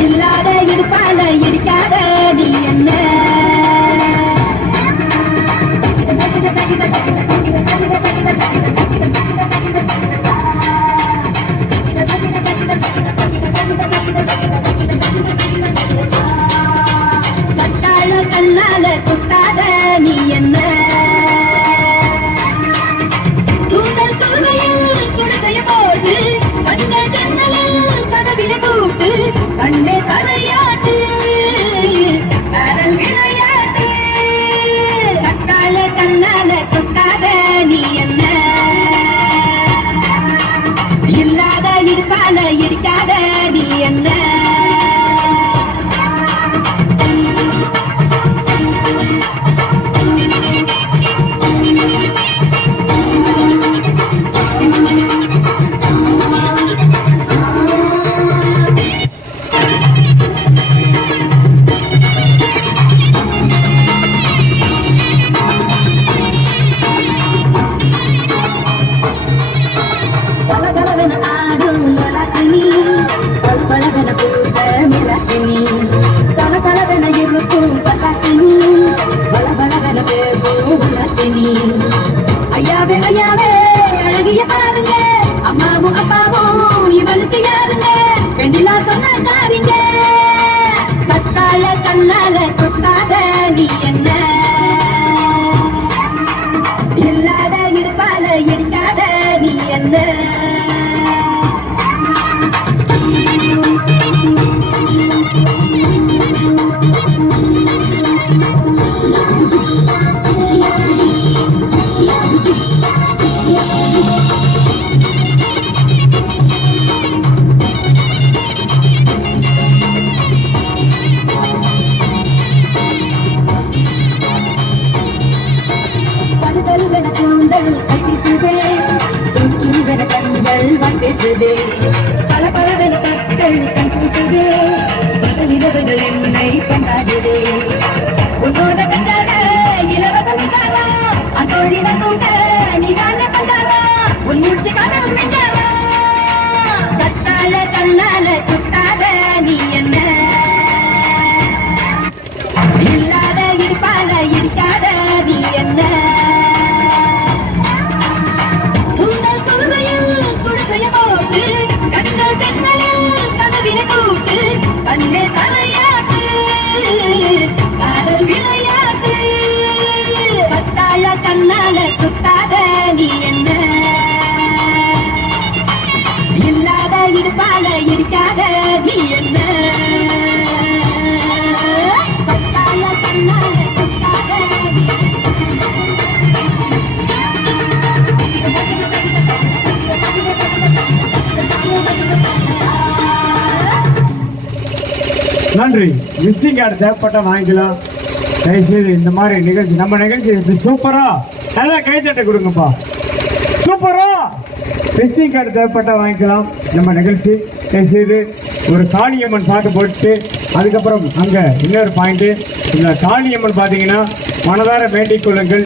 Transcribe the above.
இல்லாத இடுப்பால இடிக்காத நீ என்ன கட்டாள கண்ணால குத்தாத நீ என்ன தூதல் தூரையில் குடிசைய போட்டு கண்ண ஜன்னலில் கதவில கூட்டு கண்ணே தலையாட்டு கடல் விளையாட்டு கட்டாள கண்ணால குத்தாத நீ என்ன இல்லாத இடுப்பால இடிக்காத நீ என்ன ஐயாவே ஐயாவே அழகிய பாருங்க அம்மாவும் அப்பாவும் இவளுக்கு யாருங்க பெண்ணிலா சொன்ன காரிங்க கத்தால கண்ணால கொத்தாத நீ என்ன இல்லாத இருப்பால எடுக்காத நீ என்ன பல பலவென கற்கள் கண் பூசுதே பகலிரவுகள் என்னை கொண்டாடுதே உன்னோட கண்டாட இலவச மின்சாரா அத்தோழின தூங்க நீதான கண்டாரா உன் மூச்சு கடல் மிஞ்சாரா கத்தால கண்ணால குத்தாத நீ என்ன இல்லாத இடுப்பால இடிக்காத நீ என்ன கண்ணே தலையாட்டு காதல் விளையாட்டு பத்தாள கண்ணால குத்தாத நீ என்ன இல்லாத இடுப்பால இடிக்காத நீ என்ன பத்தாள கண்ணால குத்தாத நன்றி. விசிட்டிங் கார்டு தேவைப்பட்ட வாங்கிக்கலாம். தயவுசெய்து இந்த மாதிரி நிகழ்ச்சி நம்ம நிகழ்ச்சி சூப்பரா நல்லா கைத்தட்ட கொடுங்கப்பா. சூப்பரா விசிட்டிங் கார்டு தேவைப்பட்ட வாங்கிக்கலாம். நம்ம நிகழ்ச்சி தயவுசெய்து ஒரு காளியம்மன் பாட்டு போட்டு அதுக்கப்புறம் அங்கே இன்னொரு பாயிண்ட்டு இந்த காளியம்மன் பார்த்தீங்கன்னா மனதார வேண்டிக் கொள்ளுங்கள்.